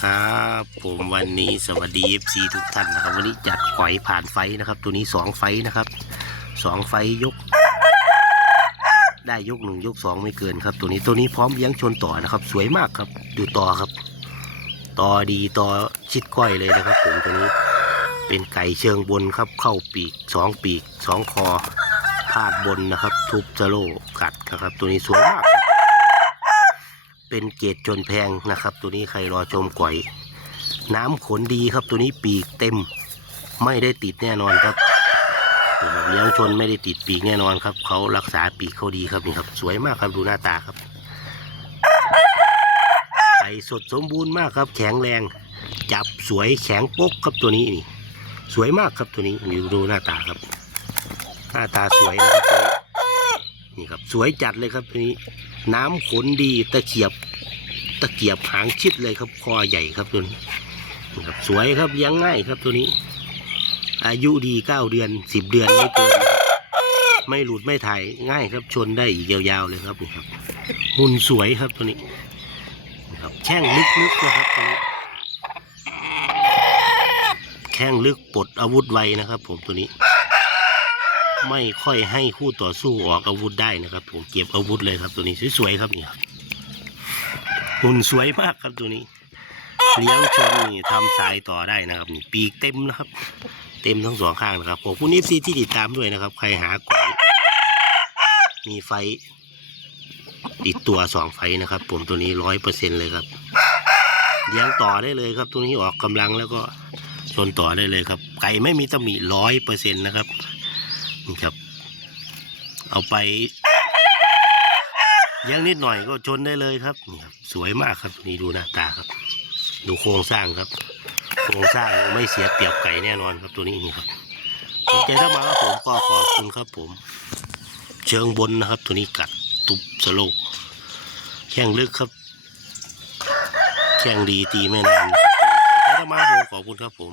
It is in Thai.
ครับผมวันนี้สวัสดี FC ทุกท่านนะครับ วันนี้จัดขอยผ่านไฟนะครับ ตัวนี้สองไฟนะครับสองไฟยก ได้ยกหนึ่งยกสองไม่เกินครับ ตัวนี้ตัวนี้พร้อมเลี้ยงชนต่อนะครับ สวยมากครับดูต่อครับต่อดีต่อชิดก้อยเลยนะครับ ผมตัวนี้เป็นไก่เชิงบนครับ เข้าปีกสองปีกสองคอพาดบนนะครับ ทุบจะโลกัดครับ ตัวนี้สวยมากครับ เป็นเกรดจนแพงนะครับ ตัวนี้ใครรอชมก่อย น้ำขนดีครับตัวนี้ปีกเต็ม ไม่ได้ติดแน่นอนครับเลี้ยงชนไม่ได้ติดปีกแน่นอนครับ เขารักษาปีกเขาดีครับนี่ครับ สวยมากครับดูหน้าตาครับไก่สดสมบูรณ์มากครับ แข็งแรง จับสวยแข็งปกครับตัวนี้นี่ สวยมากครับตัวนี้นี่ดูหน้าตาครับ หน้าตาสวยนะครับ นี่ครับ สวยจัดเลยครับตัวนี้ น้ำขนดีตะเขียบ ตะเกียบหางชิดเลยครับ คอใหญ่ครับตัวนี้นครับสวยครับเลี้ยงง่ายครับตัวนี้ อายุดีเก้าเดือนสิบเดือนไม่เกินไม่หลุดไม่ถ่ายง่ายครับ ชนได้อีกยาวๆเลยครับนี่ครับหุ่นสวยครับตัวนี้นครับแข้งลึกๆนะครับตัวนี้แข้งลึกปลดอาวุธไวนะครับ ผมตัวนี้ ไม่ค่อยให้คู่ต่อสู้ออกอาวุธได้นะครับ ผมเก็บอาวุธเลยครับตัวนี้สวยๆครับนี่ครับหุ่นสวยมากครับตัวนี้เลี้ยงชนนี่ทำสายต่อได้นะครับนี่ปีกเต็มนะครับ เต็มทั้งสองข้างนะครับผมผู้นี้ซีที่ติดตามด้วยนะครับ ใครหากวยมีไฟ ติดตัวสองไฟนะครับ ผมตัวนี้ร้อยเปอร์เซ็นเลยครับเลี้ยงต่อได้เลยครับ ตัวนี้ออกกำลังแล้วก็ชนต่อได้เลยครับ ไก่ไม่มีตำหนิร้อยเปอร์เซ็นนะครับ นี่ครับ เอาไปยังนิดหน่อยก็ชนได้เลยครับนี่ครับ สวยมากครับ นี่ดูหน้าตาครับ ดูโครงสร้างครับ โครงสร้างไม่เสียเปรียบไก่แน่นอนครับตัวนี้นี่ครับสนใจถ้ามาครับผมก็ขอบคุณครับผม เชิงบนนะครับ ตัวนี้กัดตุบสโลกแข้งลึกครับ แข้งดีตีไม่นานครับผมสนใจถ้ามาครับผมขอบคุณครับผม